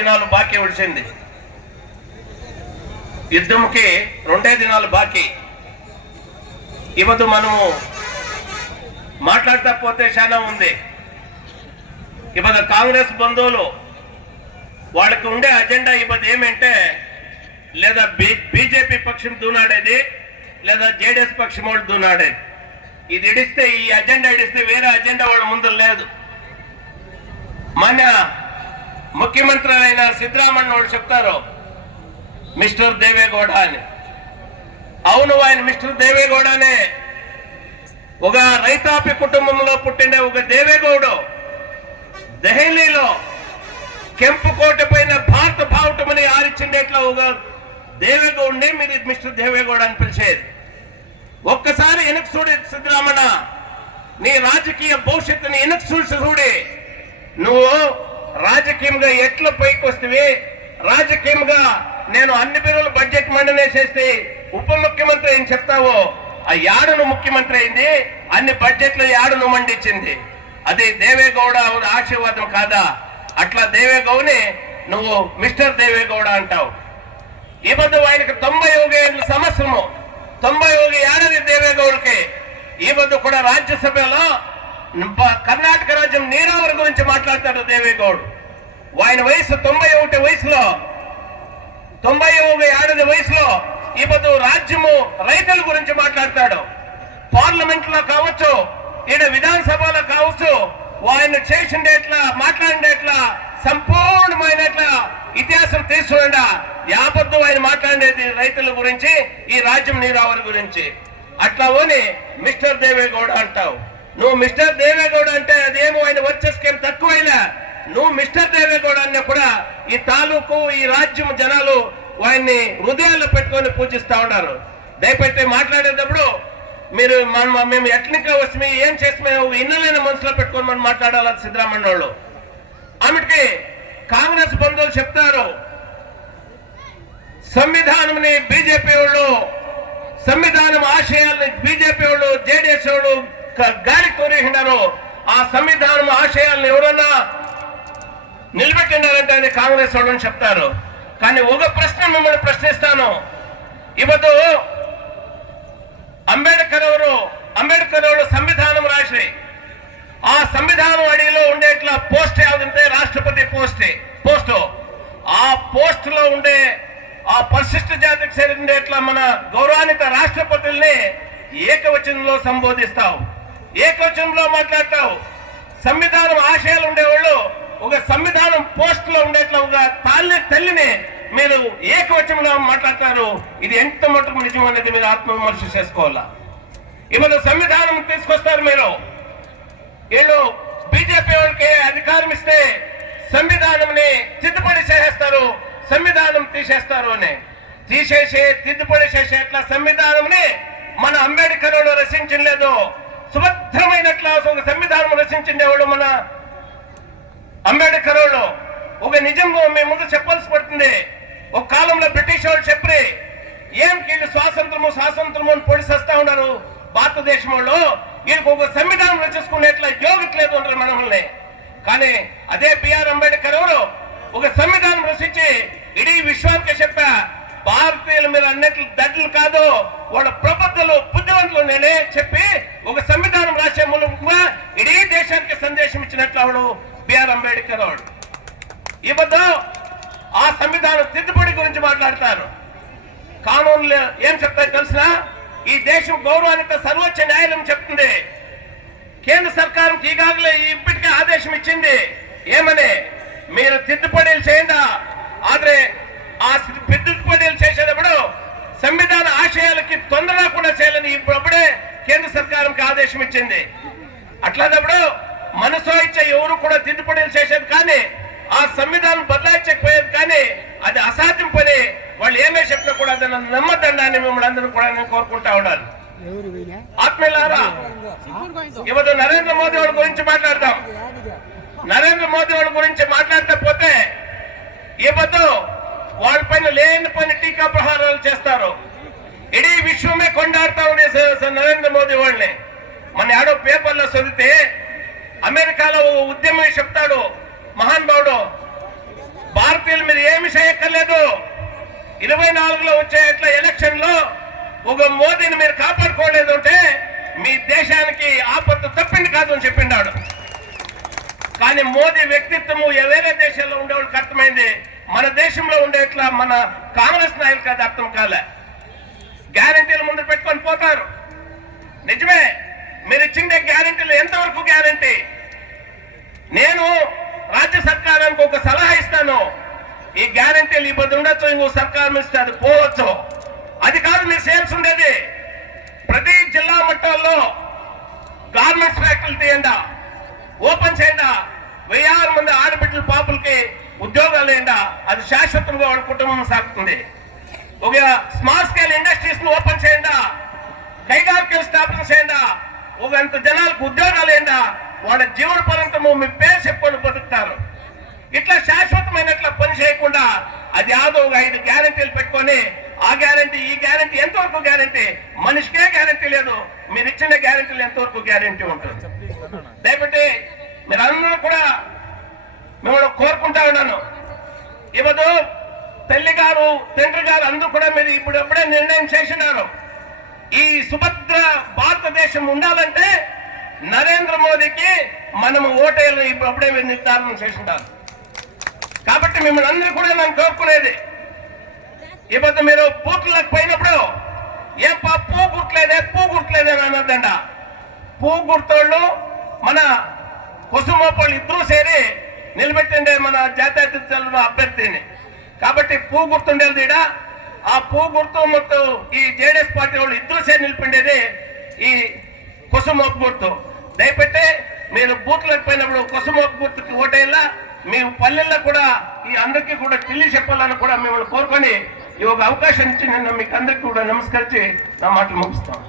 దినాలు బాకీ ఉడిచింది. యుద్ధంకి 2 దినాలు బాకీ. ఇవద్దు మనము మాట్లాడతా పోతే చాలా ఉంది. ఇవాళ కాంగ్రెస్ బంధువులు వాళ్ళకి ఉండే అజెండా ఇవ్వదు ఏమంటే లేదా బీజేపీ పక్షం దూనాడేది లేదా జేడీఎస్ పక్షం వాళ్ళు దూనాడేది. ఇది ఇడిస్తే ఈ అజెండా ఇడిస్తే వేరే అజెండా వాళ్ళ ముందు లేదు. మన ముఖ్యమంత్రి అయిన సిద్ధరామయ్య వాళ్ళు చెప్తారు మిస్టర్ దేవేగౌడ అని. అవును, ఆయన మిస్టర్ దేవేగౌడనే. ఒక రైతాపి కుటుంబంలో పుట్టిండే ఒక దేవేగౌడు ఢిల్లీలో కెంపు కోట పైన భారత బావుటమని ఆరిచిండేట్లా ఒక దేవేగౌడ్ని మీరు మిస్టర్ దేవేగౌడ అని పిలిచేది. ఒక్కసారి వెనక్కి చూడి సిద్ధరామయ్య, నీ రాజకీయ భవిష్యత్తుని వెనక్కి చూడి నువ్వు రాజకీయంగా ఎట్లా పైకి వస్తేవి, రాజకీయంగా నేను అన్ని బిల్లులు బడ్జెట్ మండనేసేస్తే ఉప ముఖ్యమంత్రి ఏం చెప్తావో ఆ యాడను ముఖ్యమంత్రి అయింది, అన్ని బడ్జెట్లు యాడను మండించింది. అది దేవేగౌడ ఆశీర్వాదం కాదా? అట్లా దేవేగౌడని నువ్వు మిస్టర్ దేవేగౌడ అంటావు. ఈ బద్దు ఆయనకు 91 సంవత్సరము, 91 ఏడాది దేవేగౌడకి. ఈ బద్దు కూడా రాజ్యసభలో కర్ణాటక రాజ్యం నీరావరి గురించి మాట్లాడతాడు దేవేగౌడ్. ఆయన వయసు 91 వయసులో, 91 ఏడాది వయసులో ఈ బద్దు రాజ్యము రైతుల గురించి మాట్లాడతాడు. పార్లమెంట్ లో కావచ్చు, ఈడ విధానసభలో కావచ్చు, ఆయన చేసిండేట్లా మాట్లాడేట్లా సంపూర్ణమైనట్ల ఇతిహాసం తీసుకురండా. యాపద్దు ఆయన మాట్లాడేది రైతుల గురించి, ఈ రాజ్యం నీరావరి గురించి. అట్లా ఓని మిస్టర్ దేవేగౌడ అంటావు. నువ్వు మిస్టర్ దేవేగౌడ అంటే అదేమో ఆయన వర్చస్కేం తక్కువైనా, నువ్వు మిస్టర్ దేవేగౌడ అన్న కూడా ఈ తాలూకు ఈ రాజ్యం జనాలు ఆయన్ని హృదయాల్లో పెట్టుకొని పూజిస్తా ఉన్నారు. దయపెట్టి మాట్లాడేటప్పుడు మీరు మేము ఎట్నికా వస్తే ఏం చేస్తే ఇన్నలేని మనసులో పెట్టుకొని మనం మాట్లాడాలి సిద్ధరామయ్య వాళ్ళు. ఆమెకి కాంగ్రెస్ బంధువులు చెప్తారు సంవిధానంని బీజేపీ వాళ్ళు, సంవిధానం ఆశయాల్ని బీజేపీ వాళ్ళు జేడీఎస్ వాళ్ళు గాలి కోరేసినారు. ఆ సంవిధానం ఆశయాలను ఎవరన్నా నిలబెట్టినారంటే అది కాంగ్రెస్ వాళ్ళని చెప్తారు. కానీ ఒక ప్రశ్న మిమ్మల్ని ప్రశ్నిస్తాను. ఇవద్దు అంబేద్కర్ ఎవరు సంవిధానం రాసి ఆ సంవిధానం అడిగిలో ఉండేట్లా పోస్ట్ ఏదంటే రాష్ట్రపతి పోస్టు. ఆ పోస్ట్ లో ఉండే ఆ పరిశిష్ట జాతికి చేరిండేట్లా మన గౌరవాన్విత రాష్ట్రపతుల్ని ఏకవచనంలో సంబోధిస్తావు, ఏకవచనంలో మాట్లాడతావు. సంవిధానం ఆశయాలు ఉండేవాళ్ళు ఒక సంవిధానం పోస్ట్ లో ఉండేట్లా ఒక తల్లిని మీరు ఏకవచనంలో మాట్లాడతారు. ఇది ఎంత మటుకు నిజం అనేది మీరు ఆత్మవిమర్శ చేసుకోవాలా. ఇవాళ సంవిధానం తీసుకొస్తారు మీరు, వీళ్ళు బీజేపీ వాళ్ళకి అధికారం ఇస్తే సంవిధానంని తిద్దుపడి చేసేస్తారు, సంవిధానం తీసేస్తారు అని. తీసేసి తిద్దుపడి చేసేట్లా సంవిధానంని మన అంబేద్కర్ వాళ్ళు రచించలేదు. సుభద్రమైనట్లా ఒక సంవిధానం రచించిండేవాళ్ళు మన అంబేద్కర్ వాళ్ళు. ఒక నిజం మీ ముందు చెప్పాల్సి పడుతుంది. ఒక కాలంలో బ్రిటిష్ వాళ్ళు చెప్పి ఏం వీళ్ళు స్వాతంత్రము అని పొడిసేస్తా ఉన్నారు భారతదేశం వాళ్ళు. వీళ్ళకి ఒక సంవిధానం రచించుకునేట్లా యోగట్లేదు అంటారు మనల్ని. కానీ అదే బిఆర్ అంబేద్కర్ ఎవరు ఒక సంవిధానం రచించి ఇడీ విశ్వానికి చెప్పా భారతీయులు మీరు అన్నిట్లు దడ్లు కాదు, వాళ్ళ ప్రబుద్ధులు బుద్ధివంతులు నేనే చెప్పి ఒక సంవిధానం రాసే మూలంగా ఇడీ దేశానికి సందేశం ఇచ్చినట్లు వాడు బిఆర్ అంబేద్కర్ వాడు. ఈ వద్ద ఆ సంవిధానం తిద్దుబడి గురించి మాట్లాడతారు. కానూన్లు ఏం చెప్తాయి తెలిసిన? ఈ దేశం గౌరవాన్విత సర్వోచ్చ న్యాయాలయం చెప్తుంది కేంద్ర సర్కారుకి ఈగాగలే ఇప్పటికే ఆదేశం ఇచ్చింది ఏమని, మీరు తిద్దుబడిలు చేయండి. ఆದ್ರೆ ఆ తిద్దుబడిలు చేసేటప్పుడు సంవిధాన ఆశయాలకి తొందరగా కూడా చేయాలని ఇప్పుడే కేంద్ర సర్కారుకి ఆదేశం ఇచ్చింది. అట్లాదప్పుడు మనసో ఇచ్చే ఎవరు కూడా తిద్దుబడిలు చేసేది కానీ ఆ సంవిధానం బదలాయించకపోయేది కానీ అది అసాధ్యం పని. వాళ్ళు ఏమే చెప్పినా కూడా దాన్ని నమ్మద్దండి మిమ్మల్ని అందరూ కూడా నేను కోరుకుంటా ఉండాలి. ఆత్మీయులారా, ఇవదు నరేంద్ర మోదీ వాళ్ళ గురించి మాట్లాడతాం. నరేంద్ర మోదీ వాళ్ళ గురించి మాట్లాడితే పోతే ఇవద్దు వాళ్ళ పైన లేని పైన టీకా ప్రహారాలు చేస్తారు. ఇడీ విశ్వమే కొండాడుతా ఉండే నరేంద్ర మోదీ వాళ్ళని. మన ఏడో పేపర్లో చదివితే అమెరికాలో ఉద్యమం చెప్తాడు మహానుభావుడు, భారతీయుల ఏమి చేయక్కర్లేదు. 24లో వచ్చే ఇట్లా ఎలక్షన్ లో ఒక మోదీని మీరు కాపాడుకోలేదు అంటే మీ దేశానికి ఆపత్తు తప్పింది కాదు అని చెప్పిండాడు. కానీ మోదీ వ్యక్తిత్వము వేరే దేశాల్లో ఉండేవాళ్ళకి అర్థమైంది, మన దేశంలో ఉండేట్లా మన కాంగ్రెస్ నాయకులకు అది అర్థం కాలే. గ్యారంటీలు ముందు పెట్టుకొని పోతారు. నిజమే, మీరు ఇచ్చిండే గ్యారంటీలు ఎంతవరకు గ్యారంటీ? నేను రాజ్య సర్కారానికి ఒక సలహా ఇస్తాను. ఈ గ్యారంటీలు ఈ బదులు ఉండొచ్చు, ఇంకో సర్కారం ఇస్తే అది పోవచ్చు. అది కాదు మీరు చేయాల్సి ఉండేది. ప్రతి జిల్లా మట్టాల్లో గార్మెంట్స్ ఫ్యాక్టరీలు తీయండి, ఓపెన్ చేయండి. 1000 మంది ఆడబిడ్డల పాపులకి ఉద్యోగాలు వేయండి. అది శాశ్వతంగా వాళ్ళ కుటుంబం సాగుతుంది. ఒక స్మాల్ స్కేల్ ఇండస్ట్రీస్ ను ఓపెన్ చేయండి, కైగారికలు స్థాపన చేయండి. ఒక అంత జనాలకు ఉద్యోగాలు వేయండి. వాళ్ళ జీవన పరంతము మీ పేరు చెప్పుకొని బతుకుతారు. ఇట్లా శాశ్వతమైనట్లా పని చేయకుండా అది యాదో 5 గ్యారంటీలు పెట్టుకొని ఆ గ్యారంటీ ఈ గ్యారంటీ ఎంతవరకు గ్యారంటీ? మనిషికే గ్యారంటీ లేదు, మీరు ఇచ్చిన గ్యారంటీలు ఎంతవరకు గ్యారంటీ ఉంటుంది? దయచేసి మీరందరూ కూడా మిమ్మల్ని కోరుకుంటా ఉన్నాను. ఇవ్వదు తల్లి గారు తండ్రి గారు అందరూ కూడా మీరు ఇప్పుడప్పుడే నిర్ణయం చేసినారు. ఈ సుభద్ర భారతదేశం ఉండాలంటే నరేంద్ర మోదీకి మనం ఓటేయాలని ఇప్పుడప్పుడే మీరు నిర్ధారణ చేసినారు. కాబట్టి మిమ్మల్ని అందరూ కూడా నేను కోరుకునేది, ఇప్పుడు మీరు బూట్లకు పోయినప్పుడు ఏ పూ గుర్తులేదే అని అన్నదండ. పూ గుర్తోళ్ళు మన కుసుమోళ్ళు ఇద్దరూ చేరి నిలబెట్టిండే మన జాతీయ అభ్యర్థిని. కాబట్టి పూ గుర్తుండేది ఈడ. ఆ పూ గుర్తు మొత్తం ఈ జేడీఎస్ పార్టీ వాళ్ళు ఇద్దరు చేరి నిలిపిండేది ఈ కుసుమోపు గుర్తు. దయపెట్టి మీరు బూత్లకు పోయినప్పుడు కుసుమోపు గుర్తుకి ఓటేలా మీ పల్లెల్లో కూడా ఈ అందరికీ కూడా ఢిల్లీ చెప్పాలని కూడా మిమ్మల్ని కోరుకొని ఈ ఒక అవకాశం ఇచ్చి నేను మీకు అందరికీ కూడా నమస్కరించి నా మాటలు ముగిస్తాను.